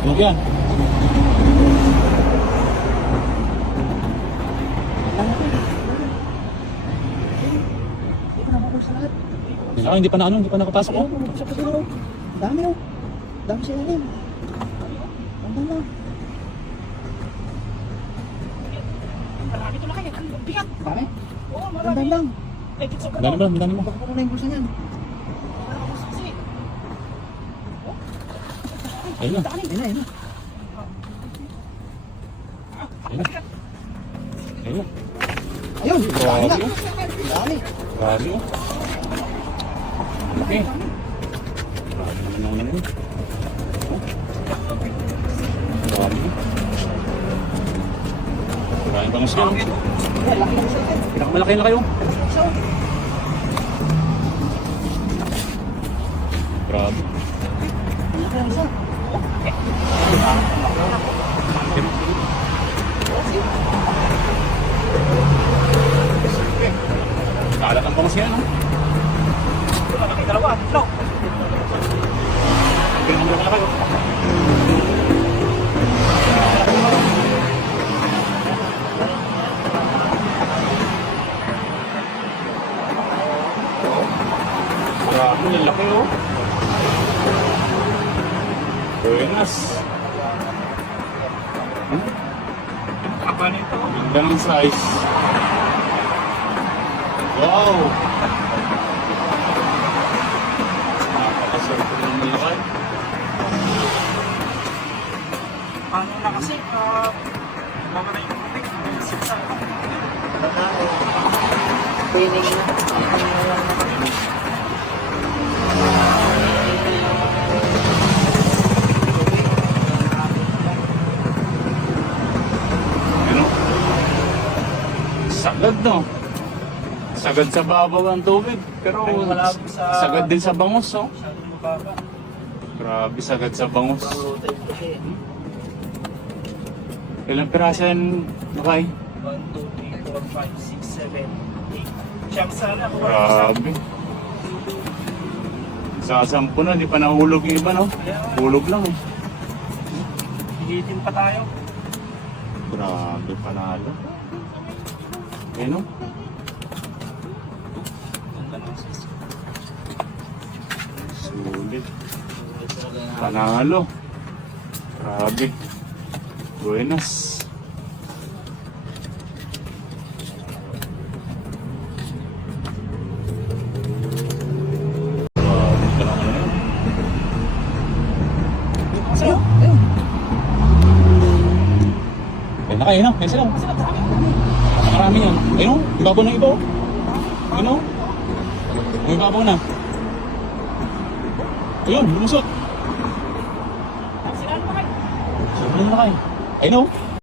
Ano yan? Hindi ko na makuha sa lahat. Hindi pa na ano, hindi pa nakapasok oh. Sa kasino. Dami oh. Dami sa ilalim. Ang lang. Marami ito laki. Ang bigat. Dami? Oo, Ang marami. lang. Eh, kitsa ka Dami daw. ba? Dami mo. Baka puno na yung bulsa niyan. Parang ako saksi. Ayun na. Daanin. Ayun na, ayun na. Ayun na. Ayun na. Ayun! Dami na. Grabe. Dami. Grabe oh. Okay. Grabe naman yung ano. Grabe. Grabe bang gusto nyo? Ayan, laki na bulsa natin. Pinakamalaki na kayo. So, Grabe. laki na bulsa. Nakalat ang pangas yan, no? Malaki dalawa. No. Pinakamalaki na kayo. Grabe, lalaki, oh. Buenas. Kapa nito. Ganda ng size. Wow! Napakasarap ng malaki. Ano na kasi, baka na yung tubig. Siksa. Pinig na. Ano? Sagad, no? Sagad sa babaw ang tubig. Pero malabo sa- sagad din sa bangus, oh. Masyadong mababa. Grabe, sagad sa bangus. Rotate kasi. Ilang piraso yan, Nakay? 1, 2, 3, 4, 5, 6, 7, 8. Siyang sana ako. Grabe. Sa 10 na, di pa nahulog yung iba, no? Hulog lang, eh. Hihitin pa tayo. Grabe, panalo. Eh, no? Ganda ng sis. Sulit. Panalo. Grabe. Buenas. Grabe ka naman na yun. Sa'yo? Ayun. Eh, nakain na. Yan sila. Marami yan. Ayun, ibabaw na iba. Oh. Ayun, oh. May ibabaw na. Ayun, lumusot. Sila ano ba kayo? Sobrang laki. Ayun, oh.